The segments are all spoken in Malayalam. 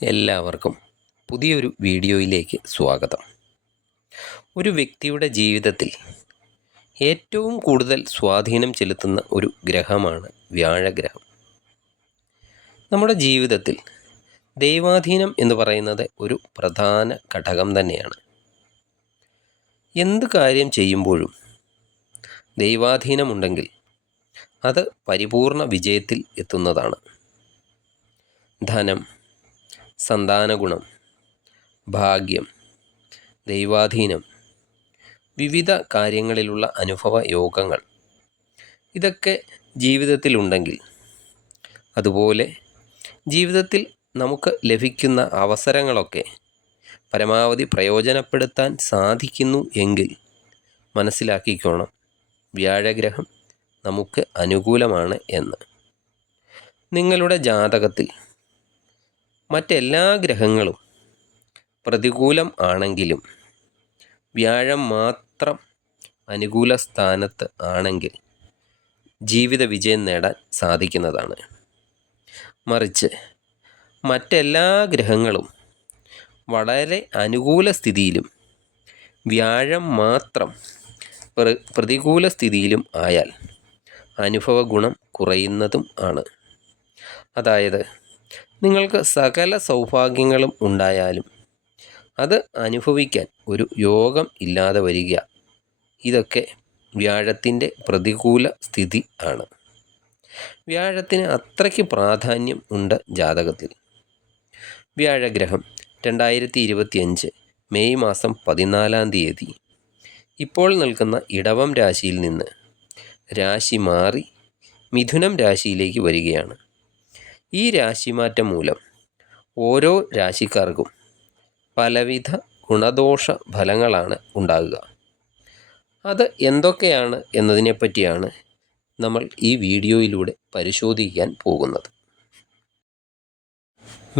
എല്ലാവർക്കും പുതിയൊരു വീഡിയോയിലേക്ക് സ്വാഗതം. ഒരു വ്യക്തിയുടെ ജീവിതത്തിൽ ഏറ്റവും കൂടുതൽ സ്വാധീനം ചെലുത്തുന്ന ഒരു ഗ്രഹമാണ് വ്യാഴഗ്രഹം. നമ്മുടെ ജീവിതത്തിൽ ദൈവാധീനം എന്ന് പറയുന്നത് ഒരു പ്രധാന ഘടകം തന്നെയാണ്. എന്ത് കാര്യം ചെയ്യുമ്പോഴും ദൈവാധീനമുണ്ടെങ്കിൽ അത് പരിപൂർണ വിജയത്തിൽ എത്തുന്നതാണ്. ധനം, സന്താനഗുണം, ഭാഗ്യം, ദൈവാധീനം, വിവിധ കാര്യങ്ങളിലുള്ള അനുഭവ യോഗങ്ങൾ ഇതൊക്കെ ജീവിതത്തിലുണ്ടെങ്കിൽ, അതുപോലെ ജീവിതത്തിൽ നമുക്ക് ലഭിക്കുന്ന അവസരങ്ങളൊക്കെ പരമാവധി പ്രയോജനപ്പെടുത്താൻ സാധിക്കുന്നു എങ്കിൽ മനസ്സിലാക്കിക്കോണം, വ്യാഴഗ്രഹം നമുക്ക് അനുകൂലമാണ് എന്ന്. നിങ്ങളുടെ ജാതകത്തിൽ മറ്റെല്ലാ ഗ്രഹങ്ങളും പ്രതികൂലം ആണെങ്കിലും വ്യാഴം മാത്രം അനുകൂല സ്ഥാനത്ത് ആണെങ്കിൽ ജീവിത വിജയം നേടാൻ സാധിക്കുന്നതാണ്. മറിച്ച് മറ്റെല്ലാ ഗ്രഹങ്ങളും വളരെ അനുകൂല സ്ഥിതിയിലും വ്യാഴം മാത്രം പ്രതികൂല സ്ഥിതിയിലും ആയാൽ അനുഭവ ഗുണം കുറയുന്നതും ആണ്. അതായത് നിങ്ങൾക്ക് സകല സൗഭാഗ്യങ്ങളും ഉണ്ടായാലും അത് അനുഭവിക്കാൻ ഒരു യോഗം ഇല്ലാതെ വരിക, ഇതൊക്കെ വ്യാഴത്തിൻ്റെ പ്രതികൂല സ്ഥിതി ആണ്. വ്യാഴത്തിന് അത്രയ്ക്ക് പ്രാധാന്യം ഉണ്ട് ജാതകത്തിൽ. വ്യാഴഗ്രഹം 2025 മെയ് മാസം 14 ഇപ്പോൾ നിൽക്കുന്ന ഇടവം രാശിയിൽ നിന്ന് രാശി മാറി മിഥുനം രാശിയിലേക്ക് വരികയാണ്. ഈ രാശിമാറ്റം മൂലം ഓരോ രാശിക്കാർക്കും പലവിധ ഗുണദോഷ ഫലങ്ങളാണ് ഉണ്ടാകുക. അത് എന്തൊക്കെയാണ് എന്നതിനെപ്പറ്റിയാണ് നമ്മൾ ഈ വീഡിയോയിലൂടെ പരിശോധിക്കാൻ പോകുന്നത്.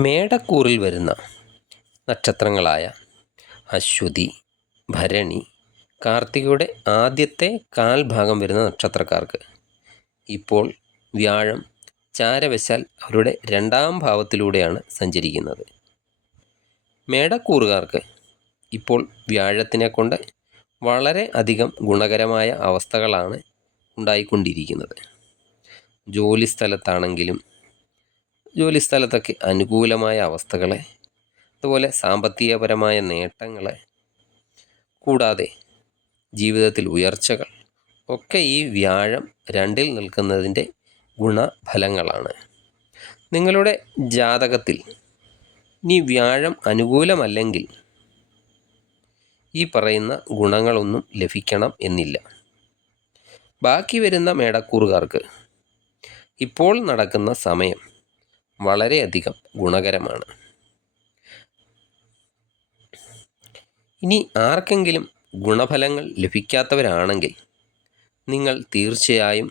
മേടക്കൂറിൽ വരുന്ന നക്ഷത്രങ്ങളായ അശ്വതി, ഭരണി, കാർത്തികയുടെ ആദ്യത്തെ കാൽഭാഗം വരുന്ന നക്ഷത്രക്കാർക്ക് ഇപ്പോൾ വ്യാഴം ചാരവശാൽ അവരുടെ 2ാം ഭാവത്തിലൂടെയാണ് സഞ്ചരിക്കുന്നത്. മേടക്കൂറുകാർക്ക് ഇപ്പോൾ വ്യാഴത്തിനെ കൊണ്ട് വളരെ അധികം ഗുണകരമായ അവസ്ഥകളാണ് ഉണ്ടായിക്കൊണ്ടിരിക്കുന്നത്. ജോലിസ്ഥലത്താണെങ്കിലും ജോലിസ്ഥലത്തൊക്കെ അനുകൂലമായ അവസ്ഥകളെ, അതുപോലെ സാമ്പത്തികപരമായ നേട്ടങ്ങളെ, കൂടാതെ ജീവിതത്തിൽ ഉയർച്ചകൾ ഒക്കെ ഈ വ്യാഴം 2ൽ നിൽക്കുന്നതിൻ്റെ ഗുണഫലങ്ങളാണ്. നിങ്ങളുടെ ജാതകത്തിൽ ഇനി വ്യാഴം അനുകൂലമല്ലെങ്കിൽ ഈ പറയുന്ന ഗുണങ്ങളൊന്നും ലഭിക്കണം എന്നില്ല. ബാക്കി വരുന്ന മേടക്കൂറുകാർക്ക് ഇപ്പോൾ നടക്കുന്ന സമയം വളരെയധികം ഗുണകരമാണ്. ഇനി ആർക്കെങ്കിലും ഗുണഫലങ്ങൾ ലഭിക്കാത്തവരാണെങ്കിൽ നിങ്ങൾ തീർച്ചയായും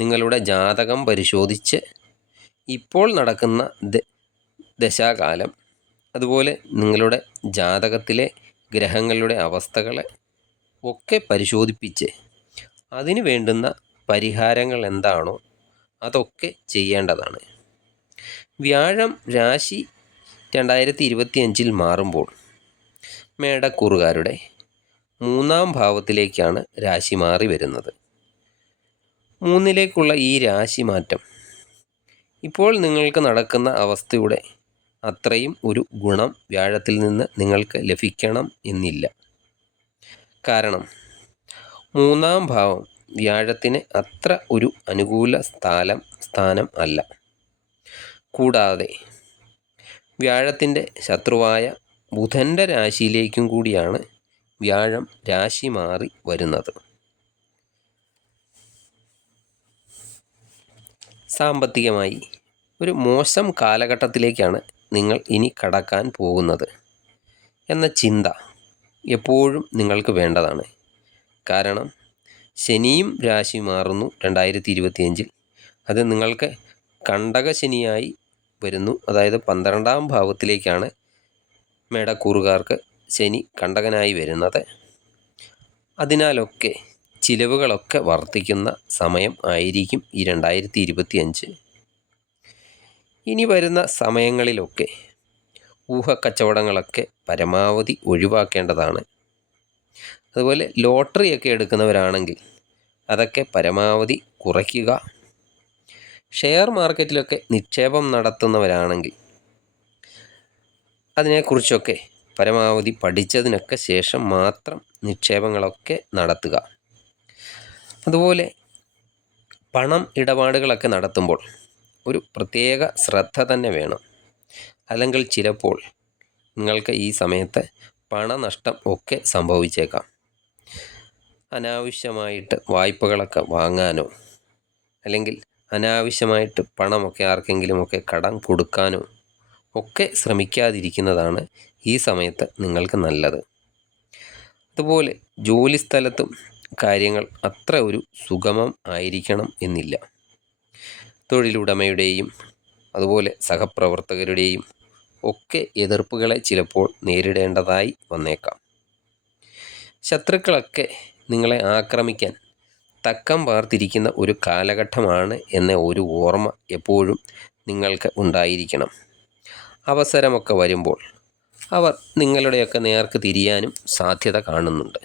നിങ്ങളുടെ ജാതകം പരിശോധിച്ച് ഇപ്പോൾ നടക്കുന്ന ദശാകാലം, അതുപോലെ നിങ്ങളുടെ ജാതകത്തിലെ ഗ്രഹങ്ങളുടെ അവസ്ഥകളെ ഒക്കെ പരിശോധിപ്പിച്ച് അതിന് വേണ്ടുന്ന പരിഹാരങ്ങൾ എന്താണോ അതൊക്കെ ചെയ്യേണ്ടതാണ്. വ്യാഴം രാശി 2025 മാറുമ്പോൾ മേടക്കൂറുകാരുടെ 3ാം ഭാവത്തിലേക്കാണ് രാശി മാറി വരുന്നത്. 3ലേക്കുള്ള ഈ രാശി മാറ്റം ഇപ്പോൾ നിങ്ങൾക്ക് നടക്കുന്ന അവസ്ഥയുടെ അത്രയും ഒരു ഗുണം വ്യാഴത്തിൽ നിന്ന് നിങ്ങൾക്ക് ലഭിക്കണം എന്നില്ല. കാരണം 3ാം ഭാവം വ്യാഴത്തിന് അത്ര ഒരു അനുകൂല സ്ഥാനം അല്ല. കൂടാതെ വ്യാഴത്തിൻ്റെ ശത്രുവായ ബുധൻ്റെ രാശിയിലേക്കും കൂടിയാണ് വ്യാഴം രാശി മാറി വരുന്നത്. സാമ്പത്തികമായി ഒരു മോശം കാലഘട്ടത്തിലേക്കാണ് നിങ്ങൾ ഇനി കടക്കാൻ പോകുന്നത് എന്ന ചിന്ത എപ്പോഴും നിങ്ങൾക്ക് വേണ്ടതാണ്. കാരണം ശനിയും രാശി മാറുന്നു 2025. അത് നിങ്ങൾക്ക് കണ്ടകശനിയായി വരുന്നു. അതായത് 12ാം ഭാവത്തിലേക്കാണ് മേടക്കൂറുകാർക്ക് ശനി കണ്ടകനായി വരുന്നത്. അതിനാലൊക്കെ ചിലവുകളൊക്കെ വർദ്ധിക്കുന്ന സമയം ആയിരിക്കും ഈ 2025. ഇനി വരുന്ന സമയങ്ങളിലൊക്കെ ഊഹക്കച്ചവടങ്ങളൊക്കെ പരമാവധി ഒഴിവാക്കേണ്ടതാണ്. അതുപോലെ ലോട്ടറിയൊക്കെ എടുക്കുന്നവരാണെങ്കിൽ അതൊക്കെ പരമാവധി കുറയ്ക്കുക. ഷെയർ മാർക്കറ്റിലൊക്കെ നിക്ഷേപം നടത്തുന്നവരാണെങ്കിൽ അതിനെക്കുറിച്ചൊക്കെ പരമാവധി പഠിച്ചതിനൊക്കെ ശേഷം മാത്രം നിക്ഷേപങ്ങളൊക്കെ നടത്തുക. അതുപോലെ പണം ഇടപാടുകളൊക്കെ നടത്തുമ്പോൾ ഒരു പ്രത്യേക ശ്രദ്ധ തന്നെ വേണം. അല്ലെങ്കിൽ ചിലപ്പോൾ നിങ്ങൾക്ക് ഈ സമയത്ത് പണനഷ്ടം ഒക്കെ സംഭവിച്ചേക്കാം. അനാവശ്യമായിട്ട് വായ്പകളൊക്കെ വാങ്ങാനോ അല്ലെങ്കിൽ അനാവശ്യമായിട്ട് പണമൊക്കെ ആർക്കെങ്കിലുമൊക്കെ കടം കൊടുക്കാനോ ഒക്കെ ശ്രമിക്കാതിരിക്കുന്നതാണ് ഈ സമയത്ത് നിങ്ങൾക്ക് നല്ലത്. അതുപോലെ ജോലിസ്ഥലത്തും കാര്യങ്ങൾ അത്ര ഒരു സുഗമം ആയിരിക്കണം എന്നില്ല. തൊഴിലുടമയുടെയും അതുപോലെ സഹപ്രവർത്തകരുടെയും ഒക്കെ എതിർപ്പുകളെ ചിലപ്പോൾ നേരിടേണ്ടതായി വന്നേക്കാം. ശത്രുക്കളൊക്കെ നിങ്ങളെ ആക്രമിക്കാൻ തക്കം പാർത്തിരിക്കുന്ന ഒരു കാലഘട്ടമാണ് എന്ന ഒരു ഓർമ്മ എപ്പോഴും നിങ്ങൾക്ക് ഉണ്ടായിരിക്കണം. അവസരമൊക്കെ വരുമ്പോൾ അവർ നിങ്ങളുടെയൊക്കെ നേർക്ക് തിരിയാനും സാധ്യത കാണുന്നുണ്ട്.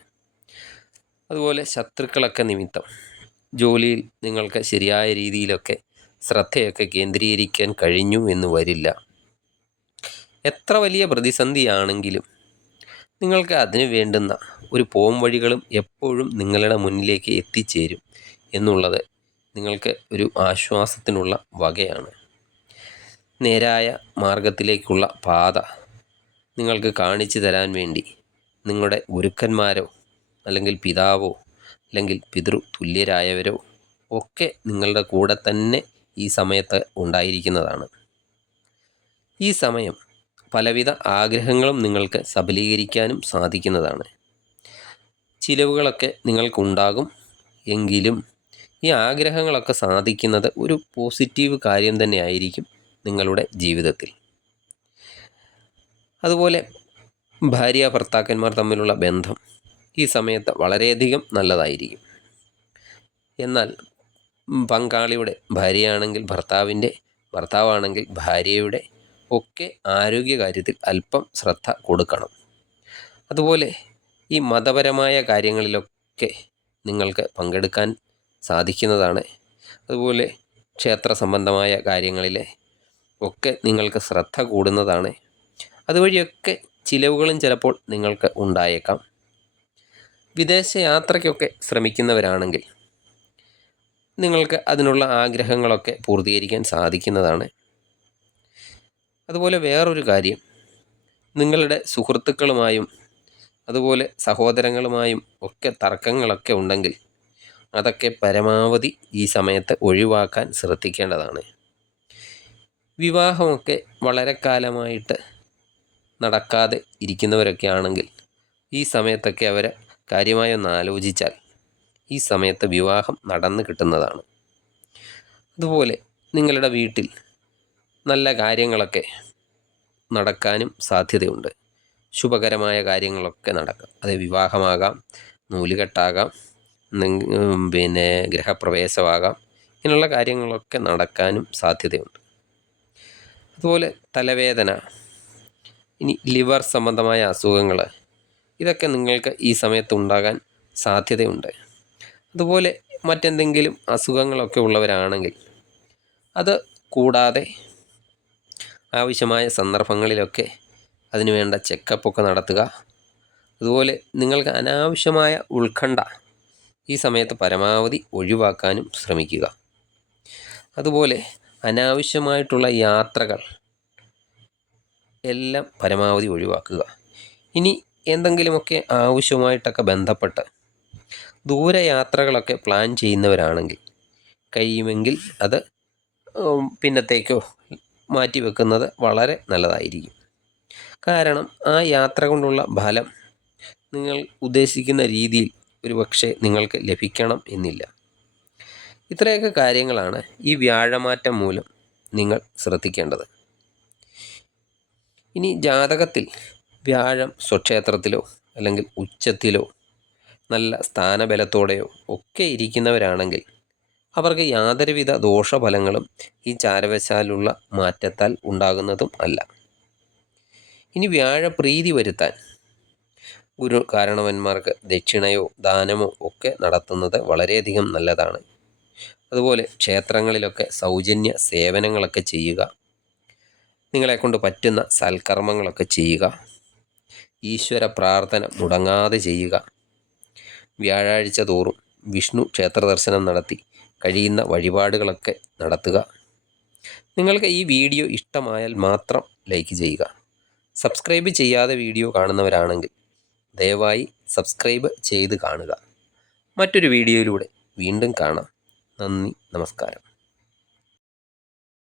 അതുപോലെ ശത്രുക്കളൊക്കെ നിമിത്തം ജോലിയിൽ നിങ്ങൾക്ക് ശരിയായ രീതിയിലൊക്കെ ശ്രദ്ധയൊക്കെ കേന്ദ്രീകരിക്കാൻ കഴിഞ്ഞു എന്ന് വരില്ല. എത്ര വലിയ പ്രതിസന്ധിയാണെങ്കിലും നിങ്ങൾക്ക് അതിന് വേണ്ടുന്ന ഒരു പോംവഴികളും എപ്പോഴും നിങ്ങളുടെ മുന്നിലേക്ക് എത്തിച്ചേരും എന്നുള്ളത് നിങ്ങൾക്ക് ഒരു ആശ്വാസത്തിനുള്ള വകയാണ്. നേരായ മാർഗത്തിലേക്കുള്ള പാത നിങ്ങൾക്ക് കാണിച്ചു തരാൻ വേണ്ടി നിങ്ങളുടെ ഗുരുക്കന്മാരോ അല്ലെങ്കിൽ പിതാവോ അല്ലെങ്കിൽ പിതൃ തുല്യരായവരോ ഒക്കെ നിങ്ങളുടെ കൂടെ തന്നെ ഈ സമയത്ത് ഉണ്ടായിരിക്കുന്നതാണ്. ഈ സമയം പലവിധ ആഗ്രഹങ്ങളും നിങ്ങൾക്ക് സഫലീകരിക്കാനും സാധിക്കുന്നതാണ്. ചിലവുകളൊക്കെ നിങ്ങൾക്കുണ്ടാകും. എങ്കിലും ഈ ആഗ്രഹങ്ങളൊക്കെ സാധിക്കുന്നത് ഒരു പോസിറ്റീവ് കാര്യം തന്നെ ആയിരിക്കും നിങ്ങളുടെ ജീവിതത്തിൽ. അതുപോലെ ഭാര്യ ഭർത്താക്കന്മാർ തമ്മിലുള്ള ബന്ധം ഈ സമയത്ത് വളരെയധികം നല്ലതായിരിക്കും. എന്നാൽ പങ്കാളിയുടെ ഭാര്യയാണെങ്കിൽ ഭർത്താവിൻ്റെ, ഭർത്താവാണെങ്കിൽ ഭാര്യയുടെ ഒക്കെ ആരോഗ്യകാര്യത്തിൽ അല്പം ശ്രദ്ധ കൊടുക്കണം. അതുപോലെ ഈ മതപരമായ കാര്യങ്ങളിലൊക്കെ നിങ്ങൾക്ക് പങ്കെടുക്കാൻ സാധിക്കുന്നതാണ്. അതുപോലെ ക്ഷേത്ര സംബന്ധമായ കാര്യങ്ങളിലെ ഒക്കെ നിങ്ങൾക്ക് ശ്രദ്ധ കൂടുന്നതാണ്. അതുവഴിയൊക്കെ ചിലവുകളും ചിലപ്പോൾ നിങ്ങൾക്ക് ഉണ്ടായേക്കാം. വിദേശ യാത്രയ്ക്കൊക്കെ ശ്രമിക്കുന്നവരാണെങ്കിൽ നിങ്ങൾക്ക് അതിനുള്ള ആഗ്രഹങ്ങളൊക്കെ പൂർത്തീകരിക്കാൻ സാധിക്കുന്നതാണ്. അതുപോലെ വേറൊരു കാര്യം, നിങ്ങളുടെ സുഹൃത്തുക്കളുമായും അതുപോലെ സഹോദരങ്ങളുമായും ഒക്കെ തർക്കങ്ങളൊക്കെ ഉണ്ടെങ്കിൽ അതൊക്കെ പരമാവധി ഈ സമയത്ത് ഒഴിവാക്കാൻ ശ്രദ്ധിക്കേണ്ടതാണ്. വിവാഹമൊക്കെ വളരെ കാലമായിട്ട് നടക്കാതെ ഇരിക്കുന്നവരൊക്കെ ആണെങ്കിൽ ഈ സമയത്തൊക്കെ അവർ കാര്യമായി ഒന്ന് ആലോചിച്ചാൽ ഈ സമയത്ത് വിവാഹം നടന്നു കിട്ടുന്നതാണ്. അതുപോലെ നിങ്ങളുടെ വീട്ടിൽ നല്ല കാര്യങ്ങളൊക്കെ നടക്കാനും സാധ്യതയുണ്ട്. ശുഭകരമായ കാര്യങ്ങളൊക്കെ നടക്കാം. അത് വിവാഹമാകാം, നൂലുകെട്ടാകാം, പിന്നെ ഗൃഹപ്രവേശമാകാം. ഇങ്ങനെയുള്ള കാര്യങ്ങളൊക്കെ നടക്കാനും സാധ്യതയുണ്ട്. അതുപോലെ തലവേദന, ഇനി ലിവർ സംബന്ധമായ അസുഖങ്ങൾ, ഇതൊക്കെ നിങ്ങൾക്ക് ഈ സമയത്ത് ഉണ്ടാകാൻ സാധ്യതയുണ്ട്. അതുപോലെ മറ്റെന്തെങ്കിലും അസുഖങ്ങളൊക്കെ ഉള്ളവരാണെങ്കിൽ അത് കൂടാതെ ആവശ്യമായ സന്ദർഭങ്ങളിലൊക്കെ അതിനു വേണ്ട ചെക്കപ്പൊക്കെ നടത്തുക. അതുപോലെ നിങ്ങൾക്ക് അനാവശ്യമായ ഉത്കണ്ഠ ഈ സമയത്ത് പരമാവധി ഒഴിവാക്കാനും ശ്രമിക്കുക. അതുപോലെ അനാവശ്യമായിട്ടുള്ള യാത്രകൾ എല്ലാം പരമാവധി ഒഴിവാക്കുക. ഇനി എന്തെങ്കിലുമൊക്കെ ആവശ്യമായിട്ടൊക്കെ ബന്ധപ്പെട്ട് ദൂരയാത്രകളൊക്കെ പ്ലാൻ ചെയ്യുന്നവരാണെങ്കിൽ കഴിയുമെങ്കിൽ അത് പിന്നത്തേക്കോ മാറ്റിവെക്കുന്നത് വളരെ നല്ലതായിരിക്കും. കാരണം ആ യാത്ര കൊണ്ടുള്ള ഫലം നിങ്ങൾ ഉദ്ദേശിക്കുന്ന രീതിയിൽ ഒരു പക്ഷേ നിങ്ങൾക്ക് ലഭിക്കണം എന്നില്ല. ഇത്രയൊക്കെ കാര്യങ്ങളാണ് ഈ വ്യാഴമാറ്റം മൂലം നിങ്ങൾ ശ്രദ്ധിക്കേണ്ടത്. ഇനി ജാതകത്തിൽ വ്യാഴം സ്വക്ഷേത്രത്തിലോ അല്ലെങ്കിൽ ഉച്ചത്തിലോ നല്ല സ്ഥാനബലത്തോടെയോ ഒക്കെ ഇരിക്കുന്നവരാണെങ്കിൽ അവർക്ക് യാതൊരുവിധ ദോഷഫലങ്ങളും ഈ ചാരവശാലുള്ള മാറ്റത്താൽ ഉണ്ടാകുന്നതും അല്ല. ഇനി വ്യാഴപ്രീതി വരുത്താൻ ഗുരു കാരണവന്മാർക്ക് ദക്ഷിണയോ ദാനമോ ഒക്കെ നടത്തുന്നത് വളരെയധികം നല്ലതാണ്. അതുപോലെ ക്ഷേത്രങ്ങളിലൊക്കെ സൗജന്യ സേവനങ്ങളൊക്കെ ചെയ്യുക, നിങ്ങളെക്കൊണ്ട് പറ്റുന്ന സൽക്കർമ്മങ്ങളൊക്കെ ചെയ്യുക, ഈശ്വര പ്രാർത്ഥന മുടങ്ങാതെ ചെയ്യുക. വ്യാഴാഴ്ച തോറും വിഷ്ണു ക്ഷേത്ര ദർശനം നടത്തി കഴിയുന്ന വഴിപാടുകളൊക്കെ നടത്തുക. നിങ്ങൾക്ക് ഈ വീഡിയോ ഇഷ്ടമായാൽ മാത്രം ലൈക്ക് ചെയ്യുക. സബ്സ്ക്രൈബ് ചെയ്യാതെ വീഡിയോ കാണുന്നവരാണെങ്കിൽ ദയവായി സബ്സ്ക്രൈബ് ചെയ്ത് കാണുക. മറ്റൊരു വീഡിയോയിലൂടെ വീണ്ടും കാണാം. നന്ദി, നമസ്കാരം.